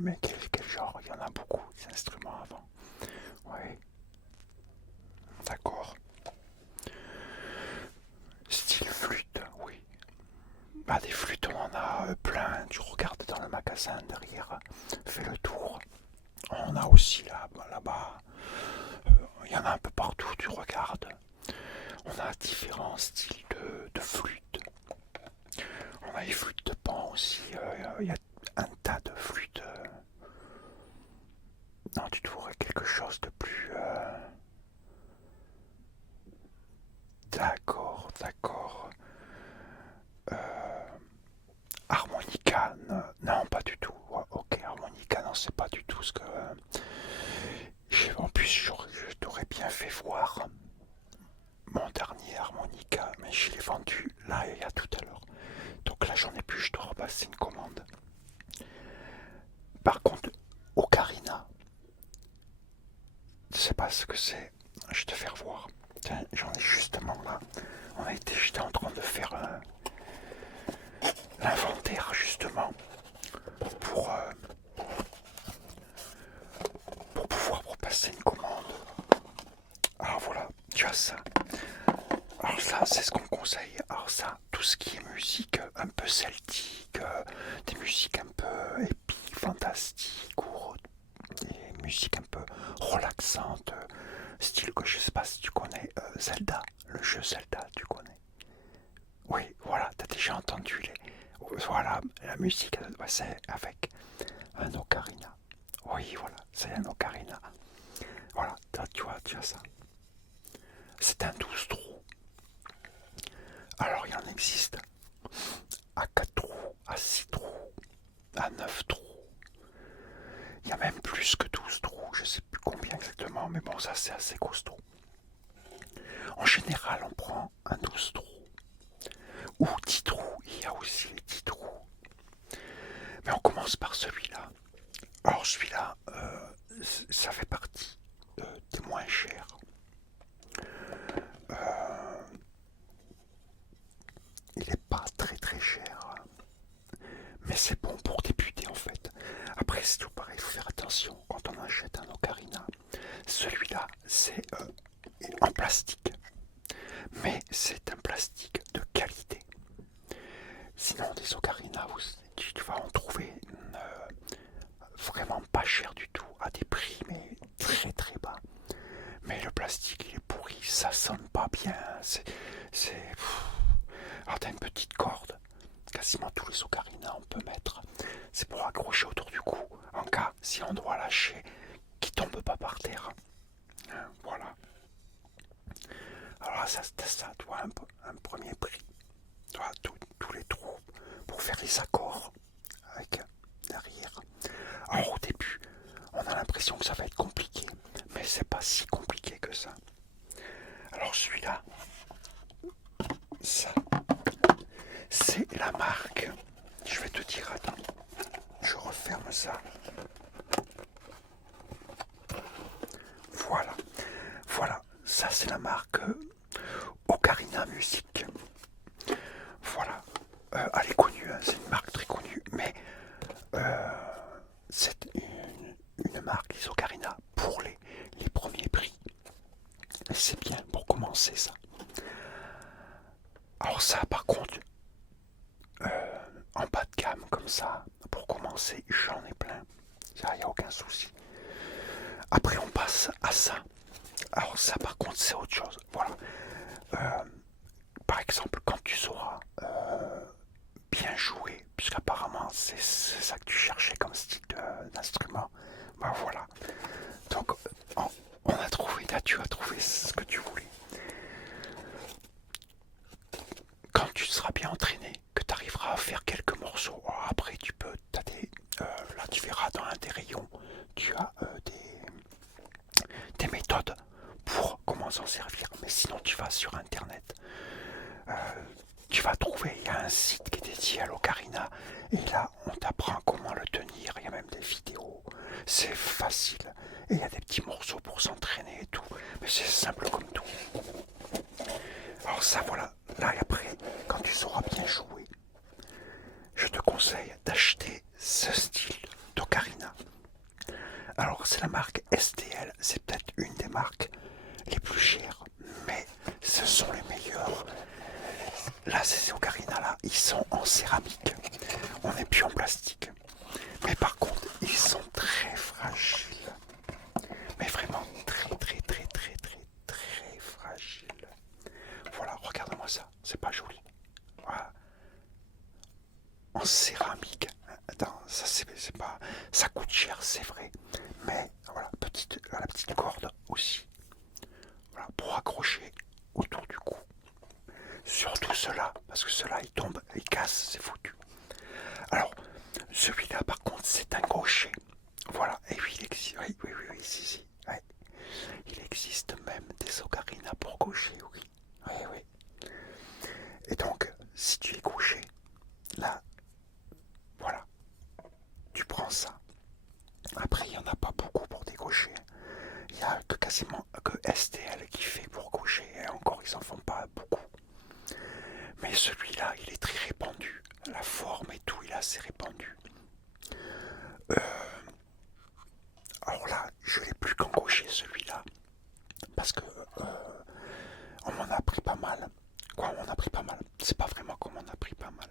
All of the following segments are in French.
mais quel genre? Il y en a beaucoup, des instruments avant. Ouais, d'accord. Style flûte, oui. Bah, des flûtes, on en a plein. Tu regardes dans le magasin derrière, fais le tour. On a aussi là-bas, il y en a un peu partout, tu regardes. On a différents styles de flûtes. On a les flûtes de pan aussi. Il y a un tas de flûtes. Non, tu trouverais quelque chose de plus. D'accord, d'accord. Harmonica, non, pas du tout. Ouais, ok, harmonica, non, c'est pas du tout ce que. En plus, je t'aurais bien fait voir mon dernier harmonica, mais je l'ai vendu là il y a tout à l'heure. Donc là, j'en ai plus, je dois repasser une commande. Par contre, ocarina, je sais pas ce que c'est. Je vais te faire voir. Tiens, j'en ai justement là. J'étais en train de faire l'inventaire justement pour, euh, pour pouvoir repasser une commande. Alors voilà, tu as ça. Alors ça, c'est ce qu'on conseille. Alors ça, tout ce qui est musique un peu celtique, des musiques un peu épiques, fantastiques, ou des musiques un peu relaxantes, style que je sais pas si tu connais, Zelda, le jeu Zelda, tu connais. Oui, voilà, t'as déjà entendu les. Voilà, la musique, c'est avec un ocarina. Oui, voilà, c'est un ocarina. Voilà, tu as ça. C'est un 12 trous. Alors, il en existe à 4 trous, à 6 trous, à 9 trous. Il y a même plus que 12 trous, je sais plus combien exactement, mais bon, ça c'est assez costaud. En général, on prend un 12 trous. Ou 10 trous, il y a aussi les 10 trous. Mais on commence par celui-là. Alors celui-là, ça fait partie des moins chers. Il n'est pas très très cher. Mais c'est bon pour débuter en fait. Après, c'est tout pareil, il faut faire attention quand on achète un ocarina. Celui-là, c'est en plastique. Mais c'est un plastique de qualité. Sinon, des ocarinas, tu vas en trouver vraiment pas cher du tout, à des prix mais très très bas. Mais le plastique, il est pourri, ça sonne pas bien. Alors t'as une petite corde. Quasiment tous les ocarinas on peut mettre. C'est pour accrocher autour du cou. En cas, si on doit lâcher, qui tombe pas par terre. Voilà. Alors là, ça doit un premier prix. Tous les trous pour faire les accords avec derrière. Alors au début, on a l'impression que ça va être compliqué, mais c'est pas si compliqué que ça. Alors celui-là, ça, c'est la marque. Je vais te dire, attends, je referme ça. Voilà, voilà, ça c'est la marque Ocarina Music. Voilà, elle est connue, hein, c'est une marque très connue, mais c'est une marque, les Ocarina, pour les premiers prix. Et c'est bien pour commencer ça. Alors ça, par contre, en bas de gamme comme ça, pour commencer, j'en ai plein. Ça, il n'y a aucun souci. Après, on passe à ça. Alors ça, par contre, c'est autre chose. Voilà. Par exemple, quand tu sauras bien jouer, puisqu'apparemment c'est ça que tu cherchais comme style d'instrument, ben voilà. Donc, on a trouvé, là tu as trouvé ce que tu voulais. Quand tu seras bien entraîné, que tu arriveras à faire quelques morceaux, après tu peux, là tu verras dans un des rayons, tu as des méthodes pour comment s'en servir. Mais sinon tu vas sur internet, tu vas trouver, il y a un site qui est dédié à l'ocarina, et là on t'apprend comment le tenir, il y a même des vidéos, c'est facile, et il y a des petits morceaux pour s'entraîner et tout, mais c'est simple comme tout. Alors ça voilà, là et après, quand tu sauras bien jouer, je te conseille d'acheter ce style d'ocarina. Ça, c'est pas, ça coûte cher, c'est vrai. Mais voilà, la petite corde aussi. Voilà, pour accrocher autour du cou. Surtout ceux-là, parce que ceux-là, ils tombent, ils cassent, c'est foutu. Alors, celui-là, par contre, c'est un gaucher. Voilà, et oui, il existe, oui, si. Ouais. Il existe même des ocarinas pour gaucher, oui. Oui. Et donc, si tu es gaucher, là, voilà, tu prends ça. Après, il n'y en a pas beaucoup pour des gauchers. Il n'y a que quasiment que STL qui fait pour gaucher. Et encore, ils en font pas beaucoup. Mais celui-là, il est très répandu. La forme et tout, il est assez répandu. Alors là, je l'ai plus qu'en gaucher celui-là. Parce que on m'en a pris pas mal. Quoi, on m'en a pris pas mal. C'est pas vraiment qu'on m'en a pris pas mal.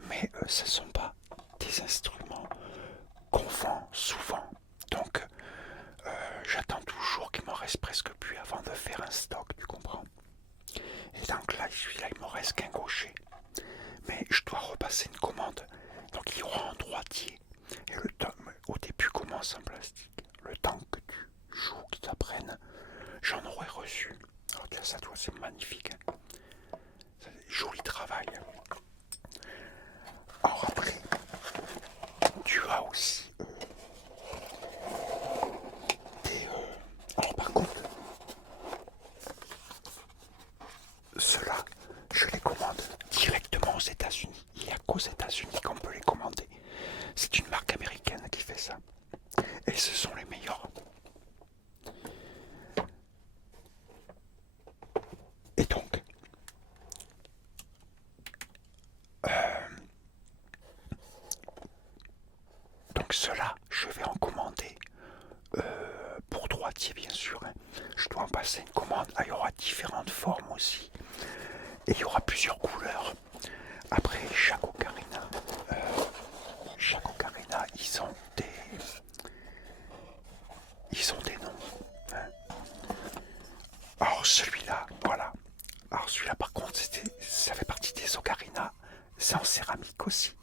Mais ce ne sont pas des instruments qu'on vend souvent. Donc, j'attends toujours qu'il m'en reste presque plus avant de faire un stock, tu comprends? Et donc là, celui-là, il me reste qu'un gaucher. Mais je dois repasser une commande. Donc il y aura un droitier. Et le temps, au début, commence en plastique. Le temps que tu joues, qu'ils t'apprennent, j'en aurais reçu. Alors tu vois, ça, toi, c'est magnifique. Hein. Joli travail. Alors après, tu as aussi des... alors par contre, ceux-là, je les commande directement aux États-Unis. Il n'y a qu'aux États-Unis qu'on peut les commander. C'est une marque américaine qui fait ça. Et ce sont les meilleurs. Et donc ceux-là, je vais en commander pour droitier, bien sûr. Hein. Je dois en passer une commande. Ah, il y aura différentes formes aussi. Et il y aura plusieurs couleurs. Après, chaque ocarina, ils ont des noms. Hein. Alors celui-là, voilà. Alors celui-là, par contre, ça fait partie des ocarinas. C'est en céramique aussi.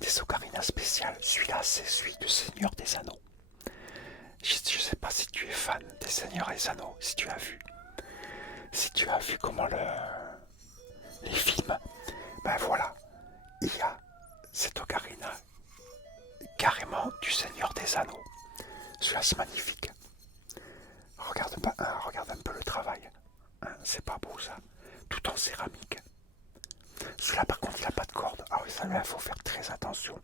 Des ocarinas spéciales. Celui-là, c'est celui du Seigneur des Anneaux. Je ne sais pas si tu es fan des Seigneurs des Anneaux, si tu as vu. Si tu as vu comment les films, ben voilà, il y a cette ocarina carrément du Seigneur des Anneaux. Celui-là, c'est magnifique. Regarde un peu le travail. Hein, c'est pas beau ça. Tout en céramique. Celui-là, par contre, il n'a pas de corde. Alors ça, il faut faire très attention.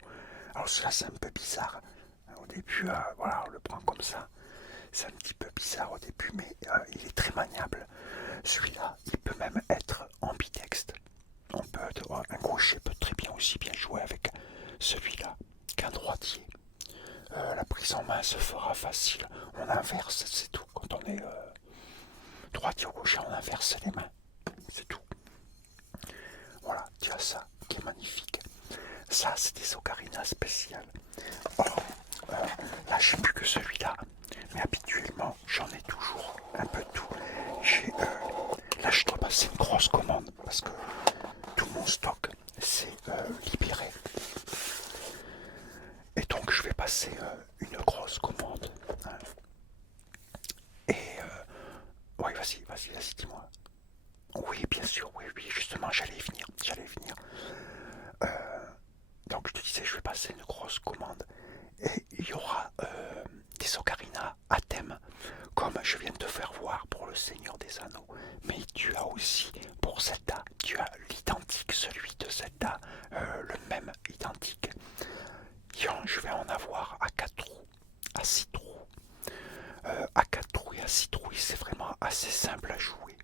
Alors celui-là, c'est un peu bizarre. Au début, voilà, on le prend comme ça. C'est un petit peu bizarre au début, mais il est très maniable. Celui-là, il peut même être ambidextre. Un gaucher peut très bien aussi bien jouer avec celui-là qu'un droitier. La prise en main se fera facile. On inverse, c'est tout. Quand on est droitier ou gaucher, on inverse les mains. C'est tout. Voilà, tu as ça qui est magnifique. Ça, c'est des ocarinas spéciales. Or, là, je n'ai plus que celui-là. Mais habituellement, j'en ai toujours un peu de tout. Là, je dois passer une grosse commande parce que tout mon stock s'est libéré. Et donc, je vais passer une grosse commande. Hein. Et, oui, vas-y, dis-moi. Oui, bien sûr, oui, justement, j'allais y venir. Donc, je te disais, je vais passer une grosse commande. Et il y aura des ocarinas à thème, comme je viens de te faire voir pour le Seigneur des Anneaux. Mais tu as aussi, pour Zelda, tu as l'identique, celui de Zelda, le même identique. Je vais en avoir à 4 trous, à 6 trous. À 4 trous et à 6 trous, c'est vraiment assez simple à jouer.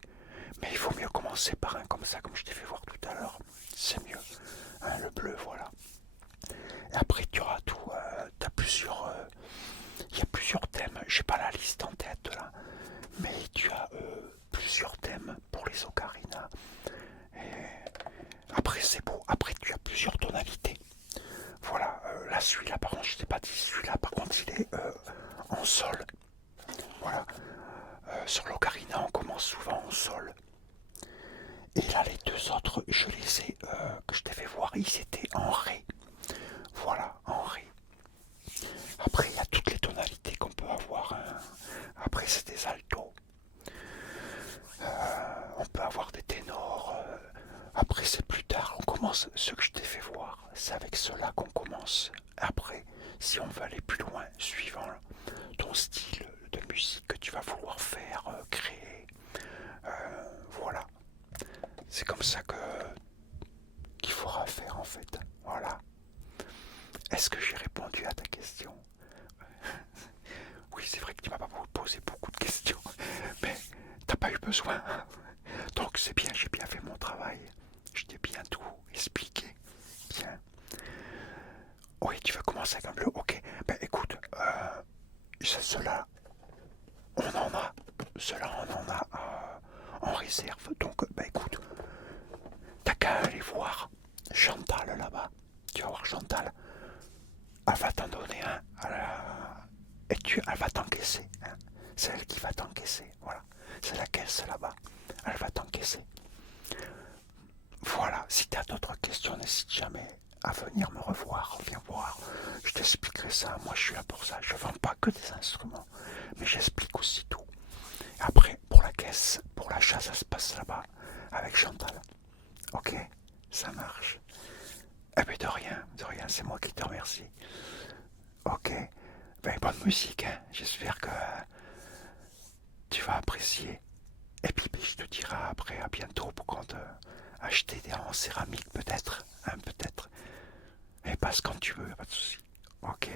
Mais il vaut mieux commencer par un comme ça, comme je t'ai fait voir tout à l'heure. C'est mieux. Hein, le bleu, voilà. Et après, tu auras tout. Il y a plusieurs thèmes. J'ai pas la liste en tête là. Mais tu as plusieurs thèmes pour les ocarinas. Et après, c'est beau. Après, tu as plusieurs tonalités. Voilà. Là, celui-là, par contre, je t'ai pas dit. Celui-là, par contre, il est en sol. Voilà. Sur l'ocarina, on commence souvent en sol. Et là, les deux autres, je les ai, que je t'ai fait voir, ils étaient en ré. Voilà, en ré. si on veut aller plus loin, suivant ton style de musique que tu vas vouloir faire, créer. Voilà. C'est comme ça qu'il faudra faire en fait. Voilà. Est-ce que j'ai répondu à ta question? Oui, c'est vrai que tu m'as pas posé beaucoup de questions, mais t'as pas eu besoin. Donc c'est bien, j'ai bien fait mon travail. Je t'ai bien tout expliqué. Bien. Oui, tu veux commencer avec un bleu? Ok. Ben écoute, cela, on en a. Cela, on en a en réserve. Donc, ben écoute, t'as qu'à aller voir Chantal là-bas. Tu vas voir Chantal. Elle va t'en donner un. Elle va t'encaisser. Hein. C'est elle qui va t'encaisser. Voilà. C'est la caisse là-bas. Elle va t'encaisser. Voilà. Si tu as d'autres questions, n'hésite jamais à venir me revoir. Viens voir. Je t'expliquerai ça. Moi, je suis là pour ça. Je ne vends pas que des instruments. Mais j'explique aussi tout. Après, pour la caisse, pour l'achat, ça se passe là-bas. Avec Chantal. Ok? Ça marche. Eh bien, de rien, c'est moi qui te remercie. Ok, ben, bonne musique, hein. J'espère que tu vas apprécier. Et puis, ben, je te dirai après, à bientôt pour quand acheter des en céramique, peut-être, hein, peut-être. Mais passe quand tu veux, pas de souci. Ok.